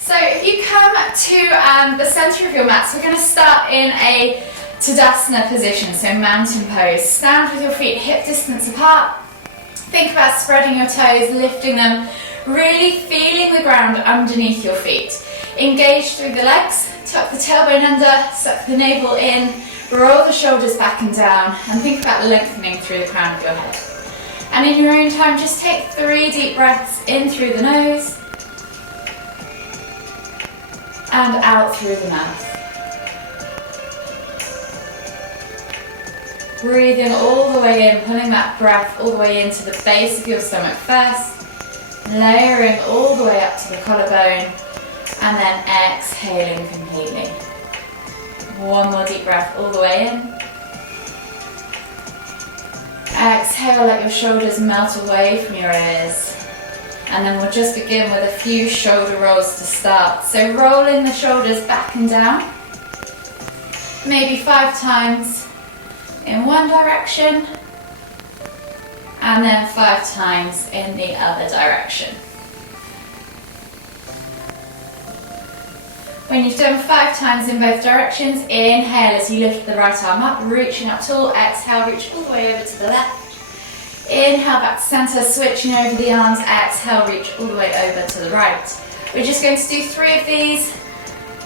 So if you come to the center of your mat, so we're going to start in a Tadasana position, so mountain pose. Stand with your feet hip distance apart. Think about spreading your toes, lifting them, really feeling the ground underneath your feet. Engage through the legs, tuck the tailbone under, suck the navel in, roll the shoulders back and down, and think about lengthening through the crown of your head. And in your own time, just take 3 deep breaths in through the nose and out through the mouth. Breathing all the way in, pulling that breath all the way into the base of your stomach first, layering all the way up to the collarbone, and then exhaling completely. One more deep breath all the way in. Exhale, let your shoulders melt away from your ears. And then we'll just begin with a few shoulder rolls to start. So rolling the shoulders back and down, maybe 5 times in one direction, and then 5 times in the other direction. When you've done 5 times in both directions, inhale as you lift the right arm up, reaching up tall. Exhale, reach all the way over to the left. Inhale back to center, switching over the arms. Exhale, reach all the way over to the right. We're just going to do 3 of these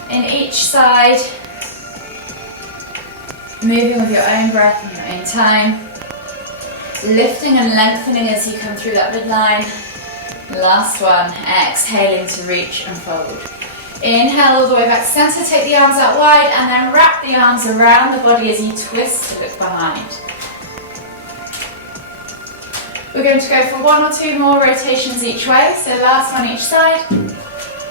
in each side. Moving with your own breath in your own time. Lifting and lengthening as you come through that midline. Last one, exhaling to reach and fold. Inhale all the way back to center, take the arms out wide, and then wrap the arms around the body as you twist to look behind. We're going to go for 1 or 2 more rotations each way, so last one each side, and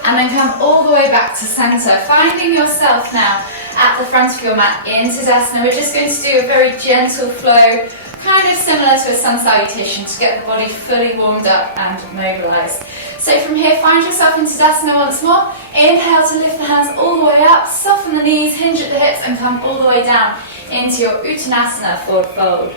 then come all the way back to center, finding yourself now at the front of your mat in Tadasana. We're just going to do a very gentle flow, kind of similar to a sun salutation, to get the body fully warmed up and mobilized. So from here, find yourself in Tadasana once more. Inhale to lift the hands all the way up, soften the knees, hinge at the hips, and come all the way down into your Uttanasana, forward fold.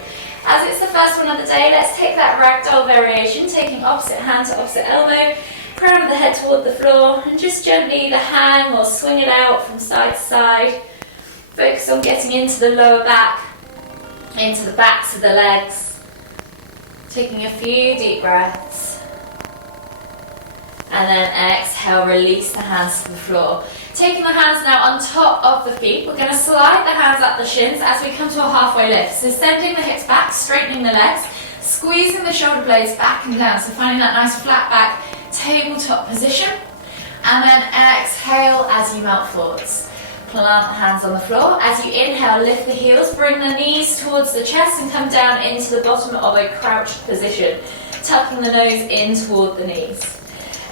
As it's the first one of the day, let's take that ragdoll variation, taking opposite hand to opposite elbow, crown of the head toward the floor, and just gently either hang or swing it out from side to side. Focus on getting into the lower back, into the backs of the legs. Taking a few deep breaths. And then exhale, release the hands to the floor. Taking the hands now on top of the feet, we're going to slide the hands up the shins as we come to a halfway lift. So sending the hips back, straightening the legs, squeezing the shoulder blades back and down. So finding that nice flat back tabletop position. And then exhale as you melt forwards. Plant the hands on the floor. As you inhale, lift the heels, bring the knees towards the chest and come down into the bottom of a crouched position, tucking the nose in toward the knees.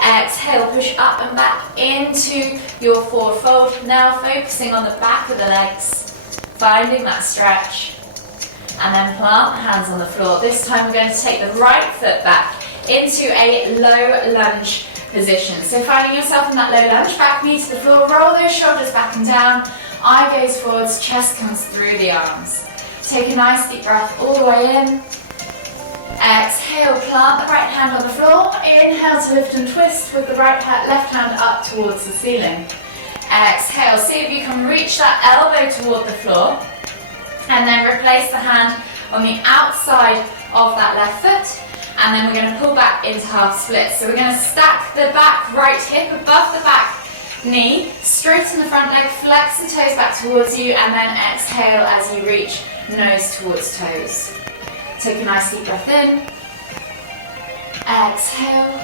Exhale, push up and back into your forward fold. Now focusing on the back of the legs, finding that stretch. And then plant the hands on the floor. This time we're going to take the right foot back into a low lunge position. So finding yourself in that low lunge, back knee to the floor, roll those shoulders back and down, eye gaze forwards, chest comes through the arms. Take a nice deep breath all the way in. Exhale, plant the right hand on the floor. Inhale to lift and twist with the left hand up towards the ceiling. Exhale, see if you can reach that elbow toward the floor. And then replace the hand on the outside of that left foot. And then we're going to pull back into half split. So we're going to stack the back right hip above the back knee, straighten the front leg, flex the toes back towards you, and then exhale as you reach nose towards toes. Take a nice deep breath in, exhale,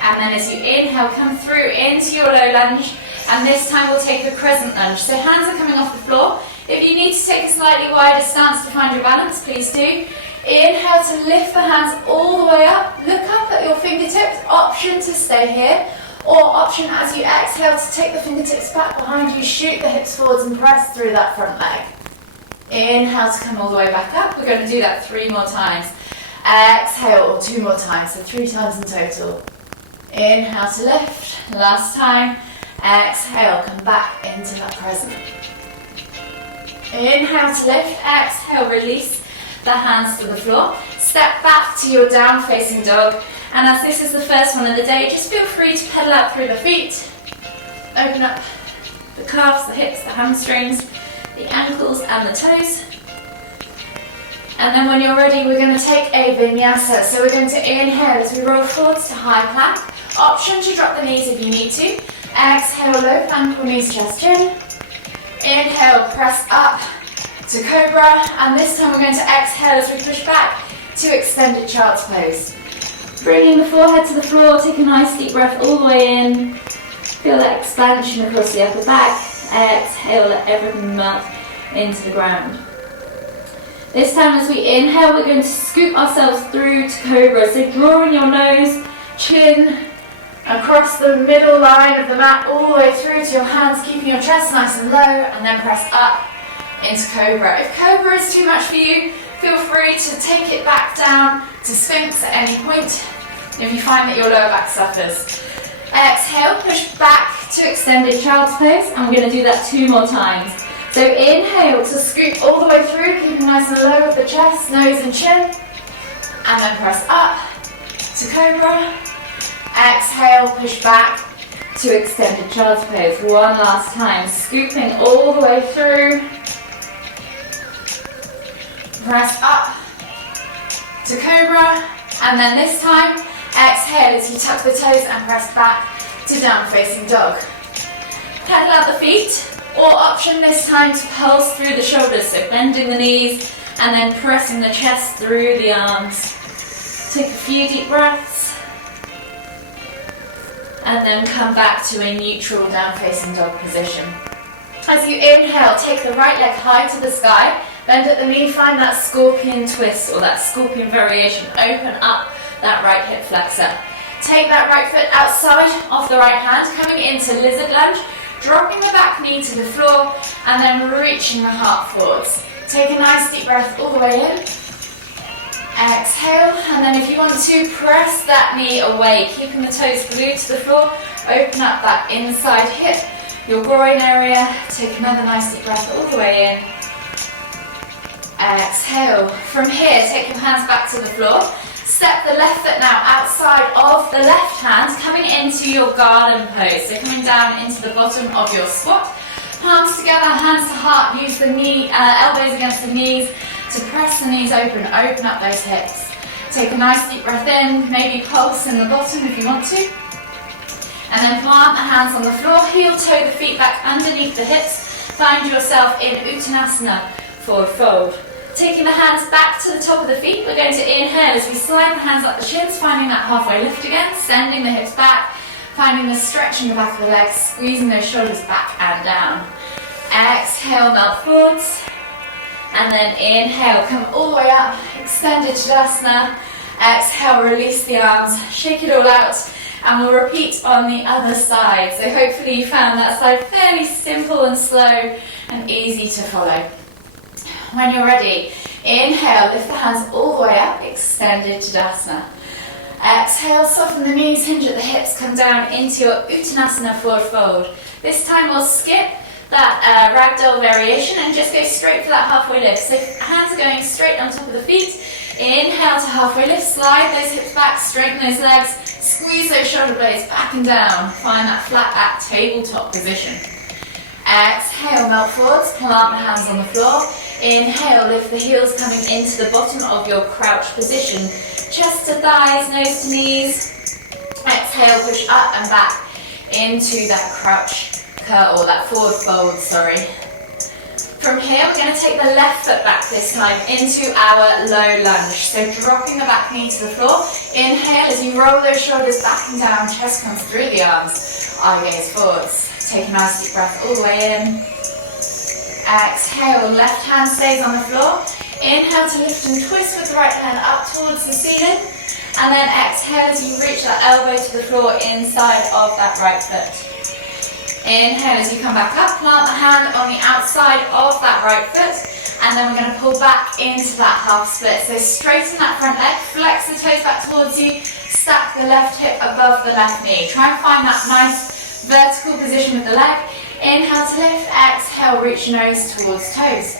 and then as you inhale, come through into your low lunge, and this time we'll take a crescent lunge. So hands are coming off the floor. If you need to take a slightly wider stance to find your balance, please do. Inhale to lift the hands all the way up, look up at your fingertips, option to stay here, or option as you exhale to take the fingertips back behind you, shoot the hips forwards and press through that front leg. Inhale to come all the way back up. We're going to do that 3 more times. Exhale, or 2 more times, so 3 times in total. Inhale to lift, last time. Exhale, come back into that crescent. Inhale to lift, exhale, release the hands to the floor. Step back to your down facing dog. And as this is the first one of the day, just feel free to pedal out through the feet. Open up the calves, the hips, the hamstrings, the ankles and the toes. And then when you're ready, we're going to take a vinyasa. So we're going to inhale as we roll forwards to high plank. Option to drop the knees if you need to. Exhale, low plank, knees, chest, chin. Inhale, press up to cobra. And this time we're going to exhale as we push back to extended child's pose. Bringing the forehead to the floor, take a nice deep breath all the way in. Feel that expansion across the upper back. Exhale, let everything melt into the ground. This time as we inhale, we're going to scoop ourselves through to cobra. So drawing your nose, chin, across the middle line of the mat, all the way through to your hands, keeping your chest nice and low, and then press up into cobra. If cobra is too much for you, feel free to take it back down to Sphinx at any point if you find that your lower back suffers. Exhale, push back to extended child's pose, and we're going to do that 2 more times. So inhale to scoop all the way through, keeping nice and low with the chest, nose and chin, and then press up to cobra. Exhale, push back to extended child's pose. 1 last time, scooping all the way through. Press up to cobra, and then this time, exhale as you tuck the toes and press back to down facing dog. Pedal out the feet, or option this time to pulse through the shoulders, so bending the knees and then pressing the chest through the arms. Take a few deep breaths, and then come back to a neutral down facing dog position. As you inhale, take the right leg high to the sky. Bend at the knee, find that scorpion twist or that scorpion variation. Open up that right hip flexor. Take that right foot outside of the right hand, coming into lizard lunge, dropping the back knee to the floor, and then reaching the heart forwards. Take a nice deep breath all the way in. Exhale, and then if you want to, press that knee away, keeping the toes glued to the floor. Open up that inside hip, your groin area. Take another nice deep breath all the way in. Exhale. From here, take your hands back to the floor. Step the left foot now outside of the left hand, coming into your garland pose. So coming down into the bottom of your squat. Palms together, hands to heart. Use the knee, elbows against the knees to press the knees open. Open up those hips. Take a nice deep breath in. Maybe pulse in the bottom if you want to. And then plant the hands on the floor. Heel toe the feet back underneath the hips. Find yourself in Uttanasana, forward fold. Taking the hands back to the top of the feet, we're going to inhale as we slide the hands up the shins, finding that halfway lift again, sending the hips back, finding the stretch in the back of the legs, squeezing those shoulders back and down. Exhale, melt forwards, and then inhale, come all the way up, extended Tadasana. Exhale, release the arms, shake it all out, and we'll repeat on the other side. So hopefully you found that side fairly simple and slow and easy to follow. When you're ready, inhale, lift the hands all the way up, extended Tadasana. Exhale, soften the knees, hinge at the hips, come down into your Uttanasana forward fold. This time we'll skip that ragdoll variation and just go straight for that halfway lift. So hands are going straight on top of the feet. Inhale to halfway lift, slide those hips back, straighten those legs, squeeze those shoulder blades back and down. Find that flat back tabletop position. Exhale, melt forwards, plant the hands on the floor. Inhale, lift the heels coming into the bottom of your crouch position. Chest to thighs, nose to knees. Exhale, push up and back into that crouch curl, or that forward fold, sorry. From here, we're going to take the left foot back this time into our low lunge. So dropping the back knee to the floor. Inhale as you roll those shoulders back and down, chest comes through the arms. Eye gaze forwards. Take a nice deep breath all the way in. Exhale, left hand stays on the floor. Inhale to lift and twist with the right hand up towards the ceiling. And then exhale as you reach that elbow to the floor inside of that right foot. Inhale as you come back up, plant the hand on the outside of that right foot. And then we're going to pull back into that half split. So straighten that front leg, flex the toes back towards you, stack the left hip above the left knee. Try and find that nice vertical position with the leg. Inhale to lift, exhale, reach nose towards toes.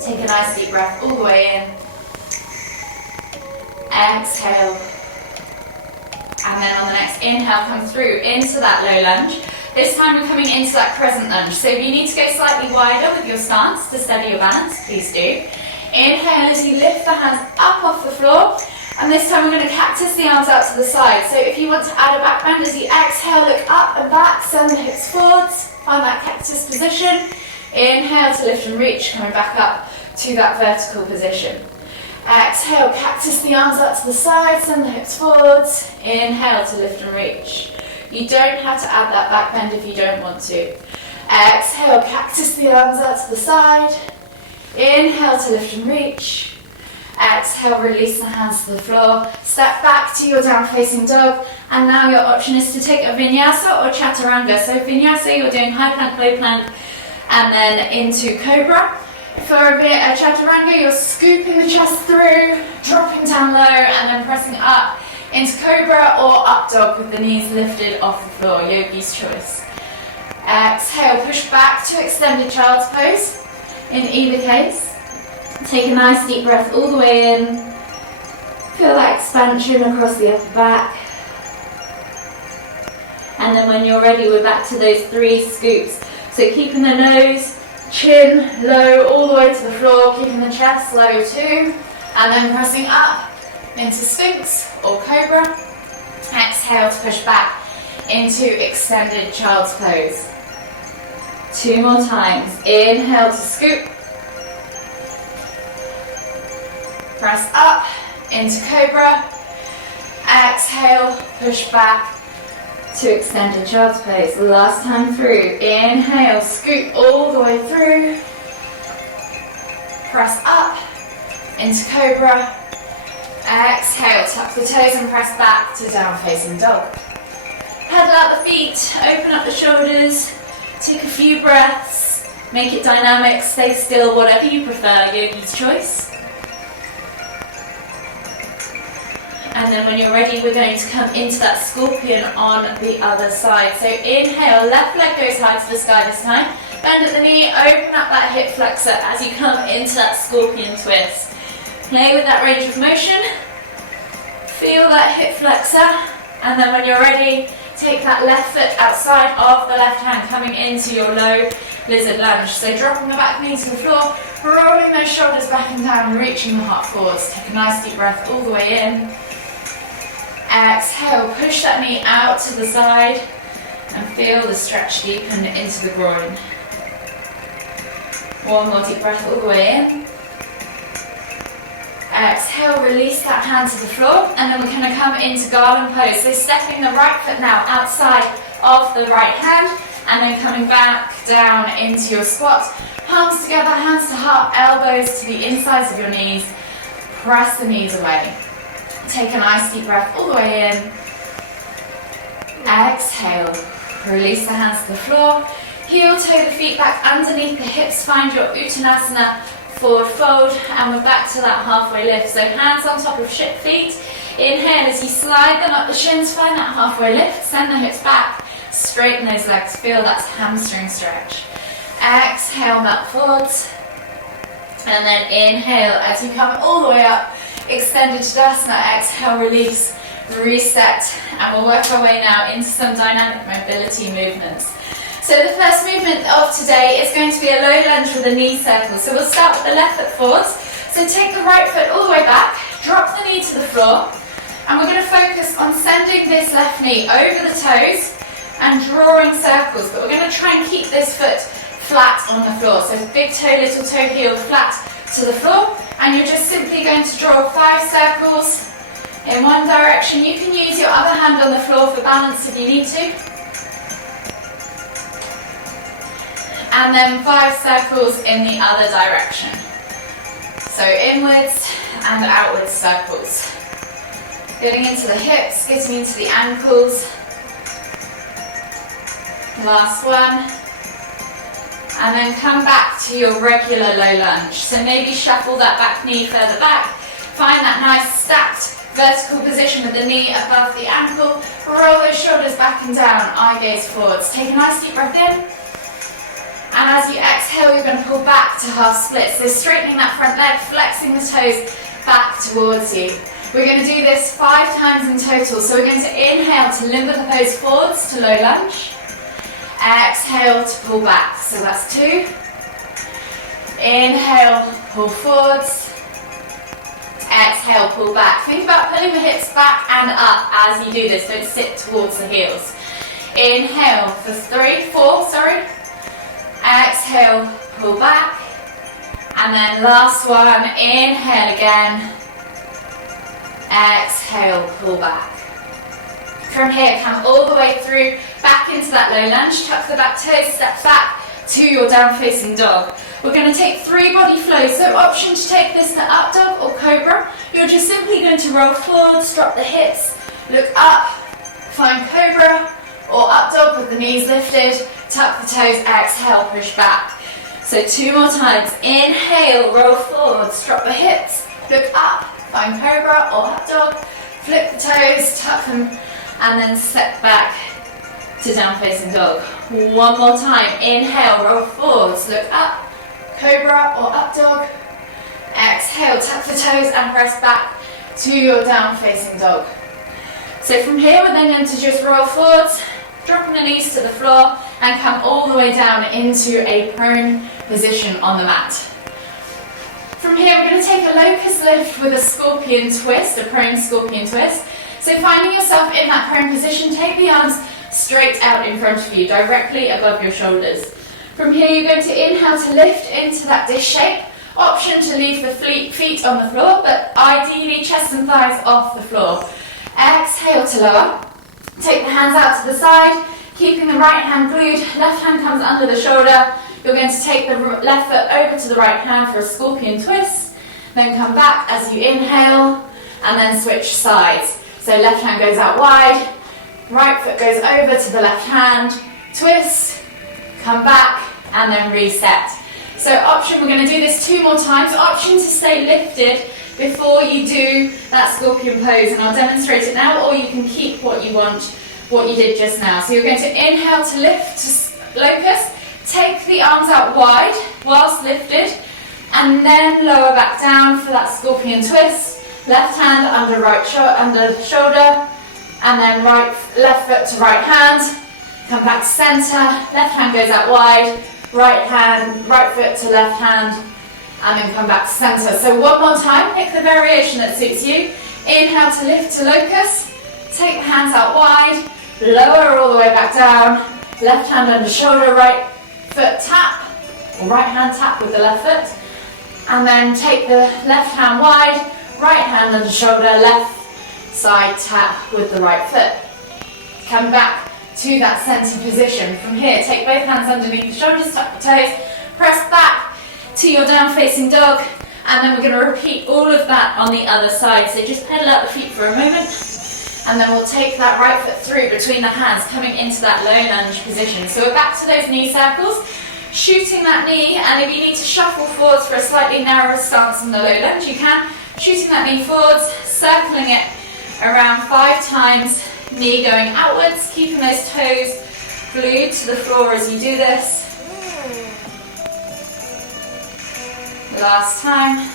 Take a nice deep breath all the way in. Exhale. And then on the next inhale, come through into that low lunge. This time we're coming into that crescent lunge. So if you need to go slightly wider with your stance to steady your balance, please do. Inhale as you lift the hands up off the floor. And this time we're going to cactus the arms out to the side. So if you want to add a back bend, as you exhale, look up and back, send the hips forwards, find that cactus position. Inhale to lift and reach, coming back up to that vertical position. Exhale, cactus the arms out to the side, send the hips forwards. Inhale to lift and reach. You don't have to add that back bend if you don't want to. Exhale, cactus the arms out to the side. Inhale to lift and reach. Exhale, release the hands to the floor. Step back to your down facing dog. And now your option is to take a vinyasa or chaturanga. So vinyasa, you're doing high plank, low plank, and then into cobra. For a chaturanga, you're scooping the chest through, dropping down low, and then pressing up into cobra or up dog with the knees lifted off the floor, yogi's choice. Exhale, push back to extended child's pose. In either case, take a nice deep breath all the way in. Feel that expansion across the upper back. And then when you're ready, we're back to those 3 scoops. So keeping the nose, chin low all the way to the floor, keeping the chest low too. And then pressing up into Sphinx or Cobra. Exhale to push back into extended child's pose. 2 more times. Inhale to scoop. Press up into Cobra. Exhale, push back to extended child's pose. Last time through. Inhale, scoop all the way through. Press up into Cobra. Exhale, tuck the toes and press back to down facing dog. Pedal out the feet, open up the shoulders, take a few breaths, make it dynamic, stay still, whatever you prefer, yogi's choice. And then when you're ready, we're going to come into that scorpion on the other side. So inhale, left leg goes high to the sky this time. Bend at the knee, open up that hip flexor as you come into that scorpion twist. Play with that range of motion. Feel that hip flexor. And then when you're ready, take that left foot outside of the left hand, coming into your low lizard lunge. So dropping the back knee to the floor, rolling those shoulders back and down, reaching the heart forwards. Take a nice deep breath all the way in. Exhale, push that knee out to the side and feel the stretch deepen into the groin. 1 more deep breath all the way in. Exhale, release that hand to the floor, and then we're going to come into garland pose. So stepping the right foot now outside of the right hand, and then coming back down into your squat. Palms together, hands to heart, elbows to the insides of your knees. Press the knees away. Take a nice deep breath all the way in. Exhale, release the hands to the floor. Heel toe the feet back underneath the hips. Find your Uttanasana forward fold, and we're back to that halfway lift. So hands on top of feet. Inhale as you slide them up the shins. Find that halfway lift. Send the hips back. Straighten those legs. Feel that hamstring stretch. Exhale, melt forwards. And then inhale as you come all the way up. Extended Tadasana, exhale, release, reset, and we'll work our way now into some dynamic mobility movements. So the first movement of today is going to be a low lunge with a knee circle. So we'll start with the left foot forwards. So take the right foot all the way back, drop the knee to the floor, and we're going to focus on sending this left knee over the toes and drawing circles, but we're going to try and keep this foot flat on the floor. So big toe, little toe, heel flat to the floor. And you're just simply going to draw 5 circles in one direction. You can use your other hand on the floor for balance if you need to. And then 5 circles in the other direction. So inwards and outwards circles. Getting into the hips, getting into the ankles. Last one. And then come back to your regular low lunge. So maybe shuffle that back knee further back. Find that nice stacked vertical position with the knee above the ankle. Roll those shoulders back and down, eye gaze forwards. Take a nice deep breath in. And as you exhale, you're going to pull back to half splits. So straightening that front leg, flexing the toes back towards you. We're going to do this 5 times in total. So we're going to inhale to limber the pose forwards to low lunge. Exhale to pull back. So that's 2. Inhale, pull forwards. Exhale, pull back. Think about pulling the hips back and up as you do this. Don't sit towards the heels. Inhale for 4, sorry. Exhale, pull back. And then last one, inhale again. Exhale, pull back. From here, come all the way through, back into that low lunge. Tuck the back toes, step back to your down facing dog. We're going to take 3 body flows, so option to take this to up dog or cobra. You're just simply going to roll forwards, drop the hips, look up, find cobra, or up dog with the knees lifted, tuck the toes, exhale, push back. So 2 more times. Inhale, roll forwards, drop the hips, look up, find cobra or up dog, flip the toes, tuck them, and then step back to down facing dog. 1 more time. Inhale, roll forwards, look up, cobra or up dog. Exhale, tuck the toes and press back to your down facing dog. So from here, we're then going to just roll forwards, dropping the knees to the floor, and come all the way down into a prone position on the mat. From here, we're going to take a locust lift with a scorpion twist, a prone scorpion twist. So finding yourself in that prone position, take the arms straight out in front of you, directly above your shoulders. From here, you're going to inhale to lift into that dish shape. Option to leave the feet on the floor, but ideally chest and thighs off the floor. Exhale to lower. Take the hands out to the side, keeping the right hand glued, left hand comes under the shoulder. You're going to take the left foot over to the right hand for a scorpion twist, then come back as you inhale, and then switch sides. So left hand goes out wide, right foot goes over to the left hand, twist, come back, and then reset. So option, we're going to do this 2 more times. Option to stay lifted before you do that scorpion pose, and I'll demonstrate it now, or you can keep what you want, what you did just now. So you're going to inhale to lift to locust, take the arms out wide whilst lifted, and then lower back down for that scorpion twist. Left hand under under shoulder, and then left foot to right hand. Come back to center. Left hand goes out wide. Right foot to left hand, and then come back to center. So 1 more time. Pick the variation that suits you. Inhale to lift to locust. Take the hands out wide. Lower all the way back down. Left hand under shoulder. Right foot tap, or right hand tap with the left foot, and then take the left hand wide. Right hand under shoulder, left side tap with the right foot. Come back to that center position. From here, take both hands underneath the shoulders, tuck the toes, press back to your down facing dog, and then we're going to repeat all of that on the other side. So just pedal out the feet for a moment, and then we'll take that right foot through between the hands, coming into that low lunge position. So we're back to those knee circles, shooting that knee, and if you need to shuffle forwards for a slightly narrower stance in the low lunge, you can. Shooting that knee forwards, circling it around 5 times, knee going outwards, keeping those toes glued to the floor as you do this. Last time.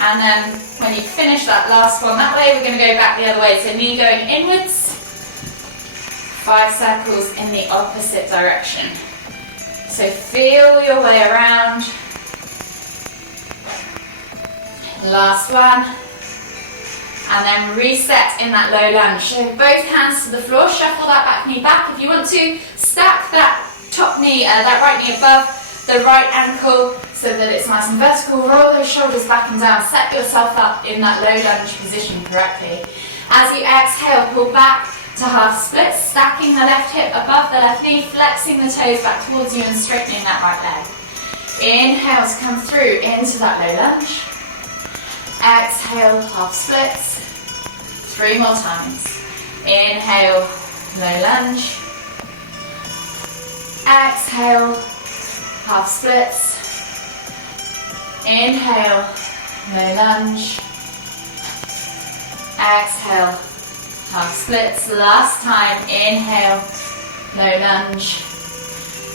And then when you finish that last one that way, we're going to go back the other way. So knee going inwards, 5 circles in the opposite direction. So feel your way around. Last one, and then reset in that low lunge. So both hands to the floor, shuffle that back knee back. If you want to, stack that top knee, that right knee above the right ankle so that it's nice and vertical. Roll those shoulders back and down. Set yourself up in that low lunge position correctly. As you exhale, pull back to half split, stacking the left hip above the left knee, flexing the toes back towards you and straightening that right leg. Inhale to come through into that low lunge. Exhale, half splits. 3 more times. Inhale, low lunge. Exhale, half splits. Inhale, low lunge. Exhale, half splits. Last time. Inhale, low lunge.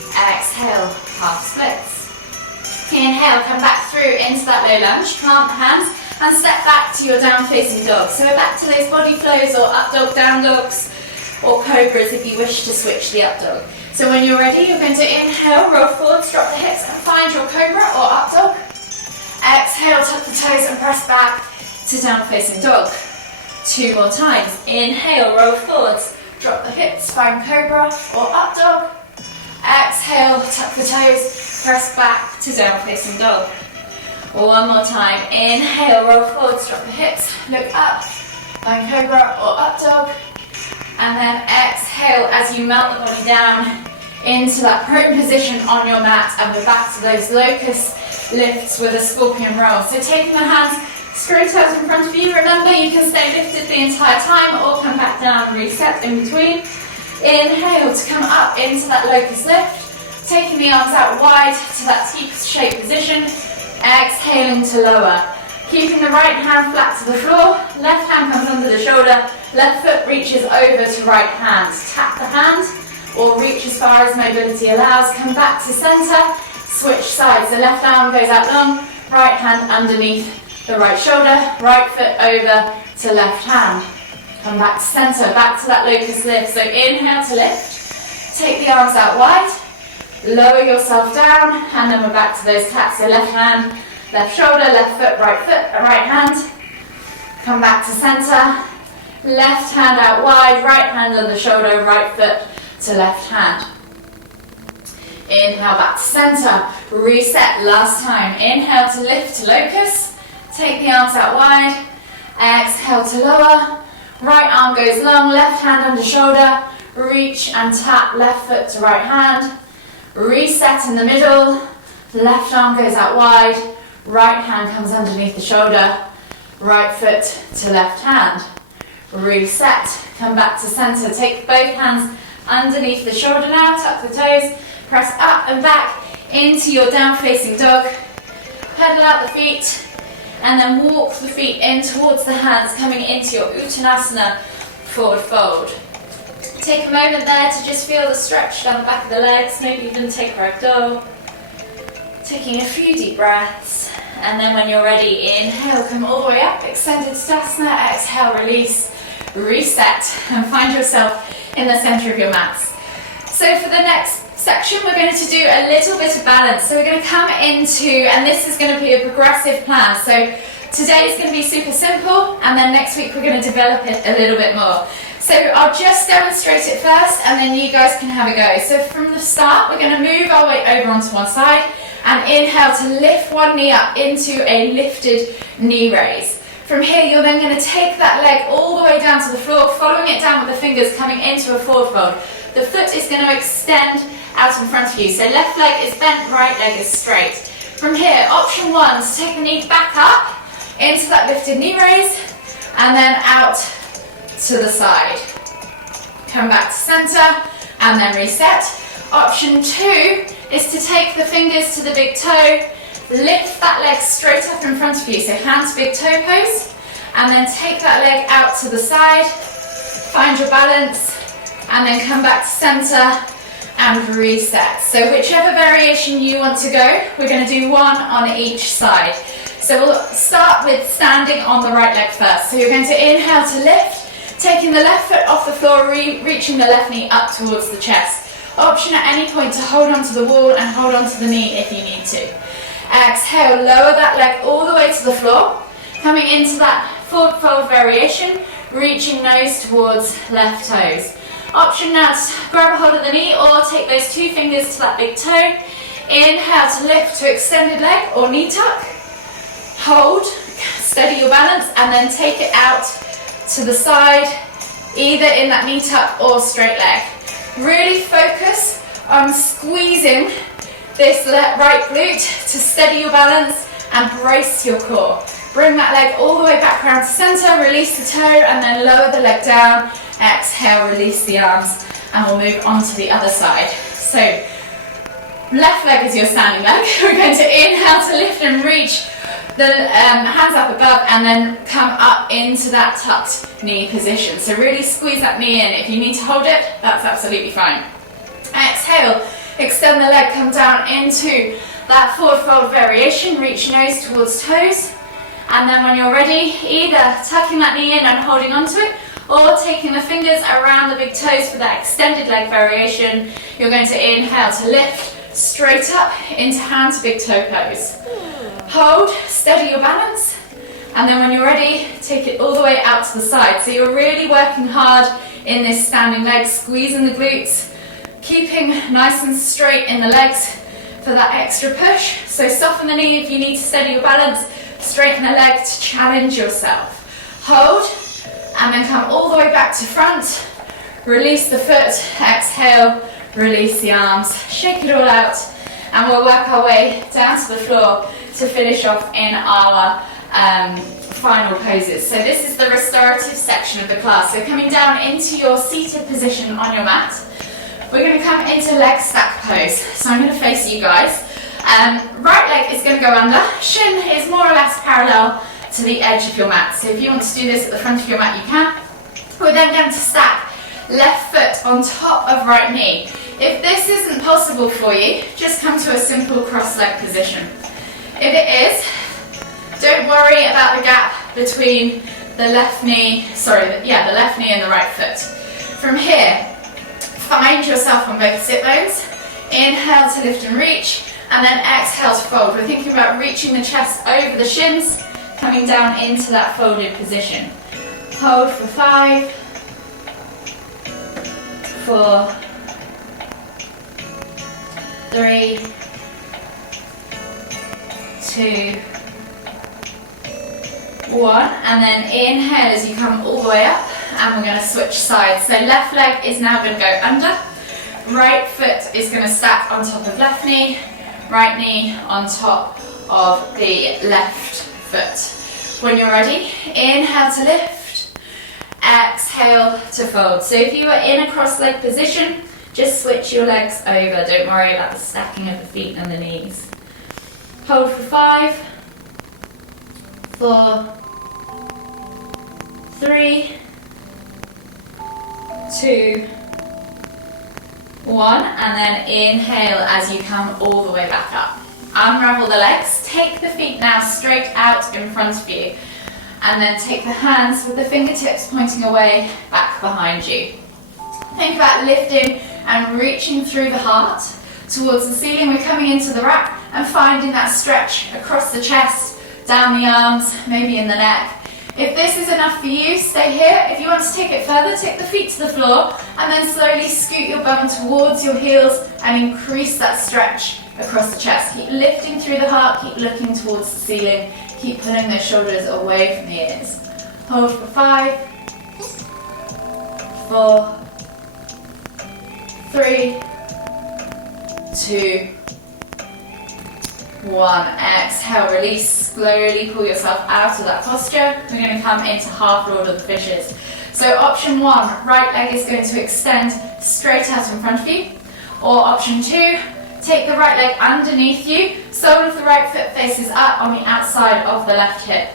Exhale, half splits. Inhale, come back through into that low lunge. Plant the hands and step back to your down facing dog. So we're back to those body flows or up dog, down dogs. or cobras if you wish to switch the up dog. So when you're ready, you're going to inhale, roll forwards, drop the hips and find your cobra or up dog. Exhale, tuck the toes and press back to down facing dog. 2 more times. Inhale, roll forwards, drop the hips, find cobra or up dog. Exhale, tuck the toes, press back to down facing dog. 1 more time. Inhale, roll forwards, drop the hips, look up, find cobra or up dog. And then exhale as you melt the body down into that prone position on your mat, and we're back to those locust lifts with a scorpion roll. So taking the hands straight out in front of you. Remember, you can stay lifted the entire time or come back down and reset in between. Inhale to come up into that locust lift, taking the arms out wide to that T-shaped position. Exhaling to lower. Keeping the right hand flat to the floor, left hand comes under the shoulder, left foot reaches over to right hand. Tap the hand or reach as far as mobility allows. Come back to center, switch sides. The left arm goes out long, right hand underneath the right shoulder, right foot over to left hand. Come back to center, back to that locust lift. So inhale to lift, take the arms out wide, lower yourself down, and then we're back to those taps. So left hand, left shoulder, left foot, right hand. Come back to center, left hand out wide, right hand on the shoulder, right foot to left hand. Inhale back to center, reset, last time. Inhale to lift to locust, take the arms out wide, exhale to lower, right arm goes long, left hand under shoulder, reach and tap left foot to right hand, reset in the middle, left arm goes out wide, right hand comes underneath the shoulder, right foot to left hand, reset, come back to center, take both hands underneath the shoulder now, tuck the toes, press up and back into your down facing dog, pedal out the feet, and then walk the feet in towards the hands, coming into your Uttanasana forward fold. Take a moment there to just feel the stretch down the back of the legs, maybe even take a ragdoll. Taking a few deep breaths, and then when you're ready, inhale, come all the way up, extended Tadasana, exhale, release, reset, and find yourself in the center of your mats. So for the next section, we're going to do a little bit of balance. So we're going to come into, and this is going to be a progressive plan. So today is going to be super simple, and then next week we're going to develop it a little bit more. So I'll just demonstrate it first, and then you guys can have a go. So from the start, we're going to move our weight over onto one side, and inhale to lift one knee up into a lifted knee raise. From here, you're then going to take that leg all the way down to the floor, following it down with the fingers, coming into a forward fold. The foot is going to extend out in front of you. So left leg is bent, right leg is straight. From here, option one, to take the knee back up into that lifted knee raise, and then out to the side. Come back to center, and then reset. Option two is to take the fingers to the big toe, lift that leg straight up in front of you, so hand to big toe pose, and then take that leg out to the side, find your balance, and then come back to center and reset. So whichever variation you want to go, we're going to do one on each side. So we'll start with standing on the right leg first. So you're going to inhale to lift, taking the left foot off the floor, reaching the left knee up towards the chest. Option at any point to hold onto the wall and hold onto the knee if you need to. Exhale, lower that leg all the way to the floor, coming into that forward fold variation, reaching nose towards left toes. Option now to grab a hold of the knee or take those two fingers to that big toe. Inhale to lift to extended leg or knee tuck. Hold, steady your balance, and then take it out to the side, either in that knee tuck or straight leg. Really focus on squeezing this right glute to steady your balance and brace your core. Bring that leg all the way back around to center, release the toe, and then lower the leg down. Exhale, release the arms, and we'll move on to the other side. So, left leg is your standing leg. We're going to inhale to lift and reach the hands up above, and then come up into that tucked knee position. So really squeeze that knee in. If you need to hold it, that's absolutely fine. Exhale, extend the leg, come down into that forward fold variation, reach nose towards toes, and then when you're ready, either tucking that knee in and holding onto it, Or taking the fingers around the big toes for that extended leg variation, you're going to inhale to lift straight up into hand to big toe pose. Hold, steady your balance, and then when you're ready, take it all the way out to the side. So you're really working hard in this standing leg, squeezing the glutes, keeping nice and straight in the legs for that extra push. So soften the knee if you need to steady your balance, straighten the leg to challenge yourself. Hold, and then come all the way back to front. Release the foot, exhale, release the arms, shake it all out, and we'll work our way down to the floor to finish off in our final poses. So this is the restorative section of the class. So coming down into your seated position on your mat, we're going to come into leg stack pose. So I'm going to face you guys. Right leg is going to go under, shin is more or less parallel to the edge of your mat. So if you want to do this at the front of your mat, you can. We're then going to stack left foot on top of right knee. If this isn't possible for you, just come to a simple cross-leg position. If it is, don't worry about the gap between the left knee, the left knee and the right foot. From here, find yourself on both sit bones. Inhale to lift and reach, and then exhale to fold. We're thinking about reaching the chest over the shins, coming down into that folded position. Hold for 5, 4, 3, 2, 1, and then inhale as you come all the way up, and we're going to switch sides. So left leg is now going to go under, right foot is going to stack on top of left knee, right knee on top of the left foot. When you're ready, inhale to lift, exhale to fold. So if you are in a cross-leg position, just switch your legs over. Don't worry about the stacking of the feet and the knees. Hold for 5, 4, 3, 2, 1, and then inhale as you come all the way back up. Unravel the legs, take the feet now straight out in front of you, and then take the hands with the fingertips pointing away back behind you. Think about lifting and reaching through the heart towards the ceiling. We're coming into the rack and finding that stretch across the chest, down the arms, maybe in the neck. If this is enough for you, stay here. If you want to take it further, take the feet to the floor and then slowly scoot your bum towards your heels and increase that stretch across the chest. Keep lifting through the heart, keep looking towards the ceiling, keep pulling those shoulders away from the ears. Hold for 5, 4, 3, 2, 1. Exhale, release, slowly pull yourself out of that posture. We're going to come into half Lord of the Fishes. So option 1, right leg is going to extend straight out in front of you. Or option 2, take the right leg underneath you, sole of the right foot faces up on the outside of the left hip.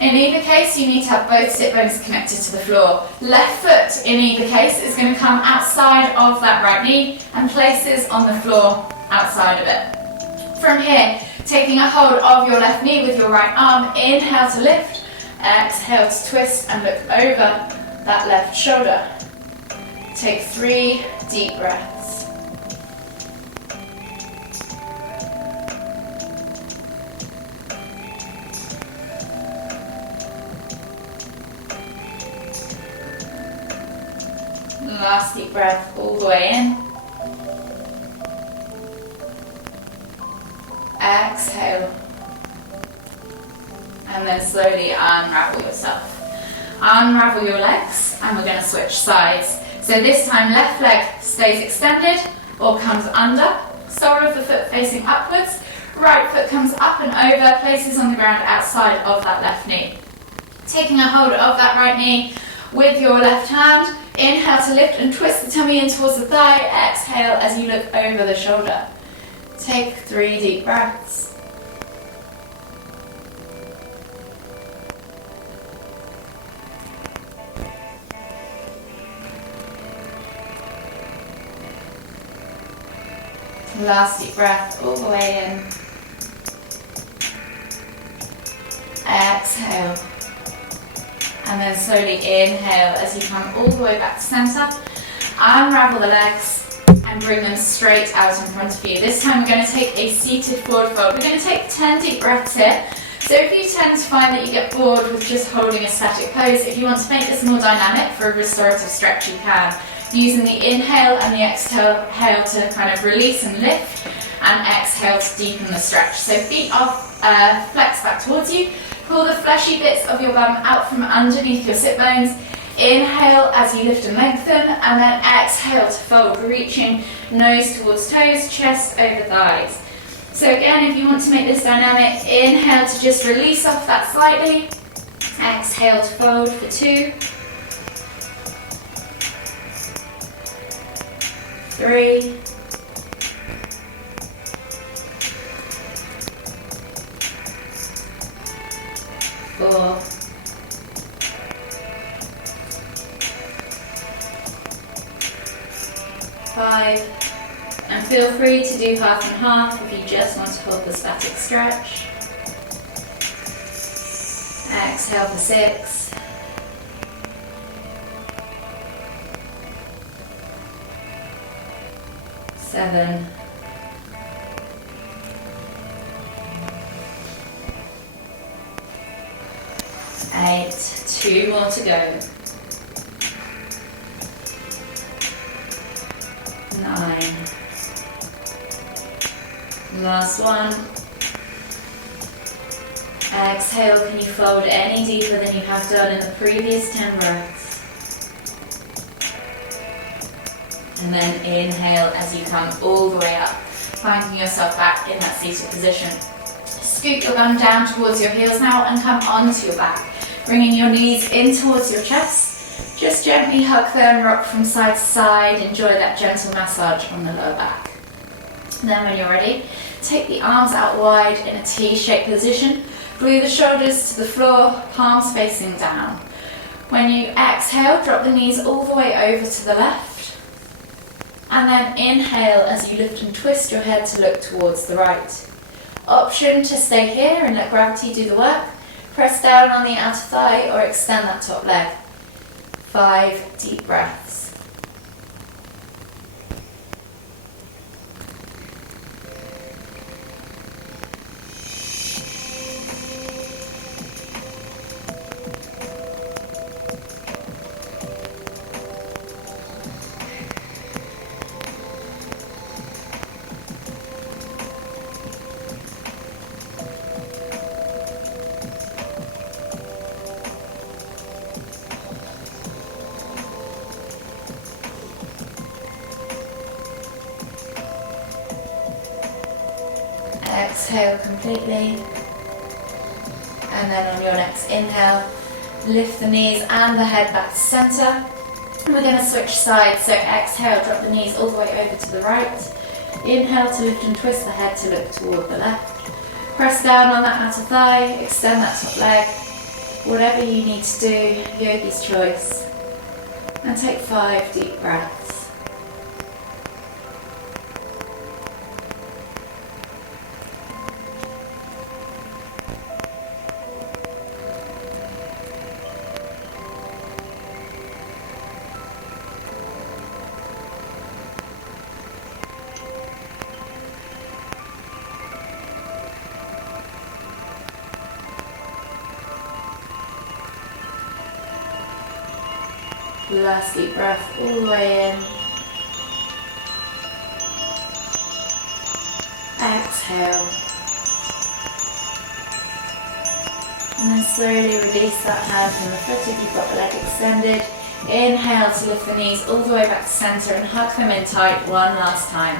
In either case, you need to have both sit bones connected to the floor. Left foot, in either case, is going to come outside of that right knee and places on the floor outside of it. From here, taking a hold of your left knee with your right arm, inhale to lift, exhale to twist and look over that left shoulder. Take 3 deep breaths. Last deep breath all the way in. Exhale. And then slowly unravel yourself. Unravel your legs and we're going to switch sides. So this time left leg stays extended or comes under, sole of the foot facing upwards, right foot comes up and over, places on the ground outside of that left knee. Taking a hold of that right knee with your left hand, inhale to lift and twist the tummy in towards the thigh, exhale as you look over the shoulder. Take 3 deep breaths. Last deep breath all the way in. Exhale. And then slowly inhale as you come all the way back to center. Unravel the legs and bring them straight out in front of you. This time we're going to take a seated forward fold. We're going to take 10 deep breaths here. So if you tend to find that you get bored with just holding a static pose, if you want to make this more dynamic for a restorative stretch, you can. Using the inhale and the exhale to kind of release and lift, and exhale to deepen the stretch. So feet are flexed back towards you. Pull the fleshy bits of your bum out from underneath your sit bones. Inhale as you lift and lengthen, and then exhale to fold, reaching nose towards toes, chest over thighs. So again, if you want to make this dynamic, inhale to just release off that slightly. Exhale to fold for 2, 3, 4, 5, and feel free to do half and half if you just want to hold the static stretch. Exhale for 6, 7, 8, 2 more to go. 9, last one. Exhale, can you fold any deeper than you have done in the previous 10 breaths? And then inhale as you come all the way up, finding yourself back in that seated position. Scoot your bum down towards your heels now and come onto your back, bringing your knees in towards your chest. Just gently hug them, rock from side to side, enjoy that gentle massage on the lower back. And then when you're ready, take the arms out wide in a T-shaped position, glue the shoulders to the floor, palms facing down. When you exhale, drop the knees all the way over to the left, and then inhale as you lift and twist your head to look towards the right. Option to stay here and let gravity do the work. Press down on the outer thigh or extend that top leg. 5 deep breaths. Exhale completely, and then on your next inhale, lift the knees and the head back to center. And we're going to switch sides, so exhale, drop the knees all the way over to the right. Inhale to lift and twist the head to look toward the left. Press down on that outer thigh, extend that top leg. Whatever you need to do, yogi's choice. And take 5 deep breaths. Last deep breath all the way in. Exhale. And then slowly release that hand from the foot if you've got the leg extended. Inhale to lift the knees all the way back to center and hug them in tight one last time.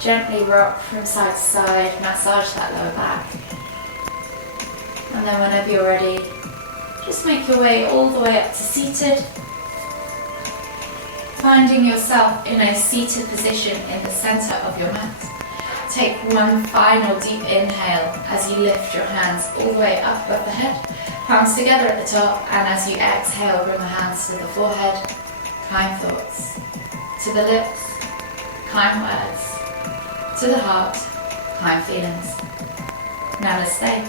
Gently rock from side to side, massage that lower back. And then whenever you're ready, just make your way all the way up to seated, finding yourself in a seated position in the center of your mat. Take one final deep inhale as you lift your hands all the way up above the head, palms together at the top, and as you exhale, bring the hands to the forehead, kind thoughts, to the lips, kind words, to the heart, kind feelings. Namaste.